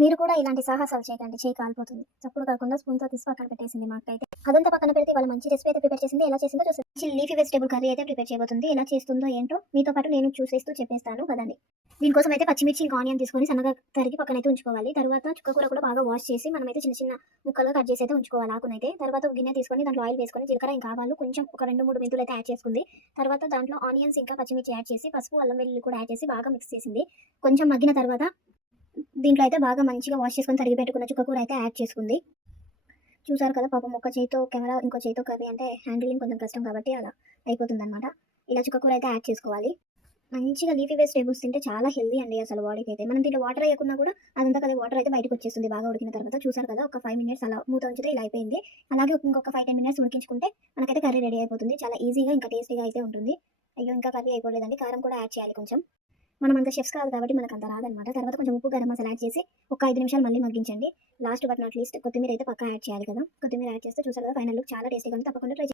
మీరు కూడా ఇలాంటి సాహసాలు చేయకండి. చెయ్యి కాలిపోతుంది. చప్పుడు కాకుండా స్పూన్‌తో తీసి పక్కన పెట్టేసింది మా అక్కయితే. అదంతా పక్కన పెడితే ఇవాళ మంచి రెసిపీ అయితే ప్రిపేర్ చేసింది. ఎలా చేసిందో చూసేద్దాం. మంచి లీఫీ వెజిటబుల్ కర్రీ అయితే ప్రిపేర్ చేయబోతుంది. ఎలా చేస్తుందో ఏంటో మీతో పాటు నేను చూసేస్తూ చెప్పేస్తాను కదండీ. దీనికోసం అయితే పచ్చిమిర్చి, ఇంకా ఆనియన్ తీసుకొని సన్నగా తరిగి పక్కనైతే ఉంచుకోవాలి. తర్వాత చుక్కకూర కూడా బాగా వాష్ చేసి మనమైతే చిన్న చిన్న ముక్కలుగా కట్ చేసి అయితే ఉంచుకోవాలి ఆకునైతే. తర్వాత ఒక గిన్నె తీసుకొని దాంట్లో ఆయిల్ వేసుకొని జీలకర్ర, ఇంకా ఆవాలు, కొంచెం ఒక 2, 3 మెంతులు అయితే యాడ్ చేసుకుంది. తర్వాత దాంట్లో ఆనియన్స్ ఇంకా పచ్చిమిర్చి యాడ్ చేసి పసుపు, అల్లం వెల్లుల్లి కూడా యాడ్ చేసి బాగా మిక్స్ చేసింది. కొంచెం మగ్గిన తర్వాత దీంట్లో అయితే బాగా మంచిగా వాష్ చేసుకొని తరిగి పెట్టుకున్న చుక్కకూర అయితే యాడ్ చేసుకుంది. చూసారు కదా పాపం ఒక్క చేయితో కెమెరా, ఇంకో చేయితో కర్రీ అంటే హ్యాండిలింగ్ కొంచెం కష్టం కాబట్టి అలా అయిపోతుందనమాట. ఇలా చుక్కకూర అయితే యాడ్ చేసుకోవాలి. మంచిగా లీఫీ వెజిటేబుల్స్ తింటే చాలా హెల్తీ అండి అసలు బాడీకి అయితే. మనం దీంట్లో వాటర్ వేయకున్నా కూడా అదంతా కదా వాటర్ అయితే బయటకు వచ్చేస్తుంది బాగా ఉడికిన తర్వాత. చూసారు కదా ఒక 5 మినిట్స్ అలా మూత ఉంచితే ఇలా అయిపోయింది. అలాగే ఇంకొక 5, 10 మినిట్స్ ఉడికించుకుంటే మనకైతే కర్రీ రెడీ అయిపోతుంది. చాలా ఈజీగా ఇంకా టేస్టీగా అయితే ఉంటుంది. అయ్యో ఇంకా కర్రీ అయిపోలేదండి, కారం కూడా యాడ్ చేయాలి కొంచెం. మనం అంత చెఫ్స్ కాదు కాబట్టి మనకు అంత రాదనమాట. తర్వాత కొంచెం ఉప్పు, గరం మసాలా యాడ్ చేసి ఒక 5 నిమిషాలు మళ్ళీ మగ్గించండి. లాస్ట్ బట్ నాట్ లీస్ట్ కొత్తిమీర అయితే పక్కా యాడ్ చేయాలి కదా. కొత్తిమీర యాడ్ చేస్తే చూసారు కదా ఫైనల్ లుక్ చాలా టేస్టీగా ఉంది. తప్పకుండా ట్రై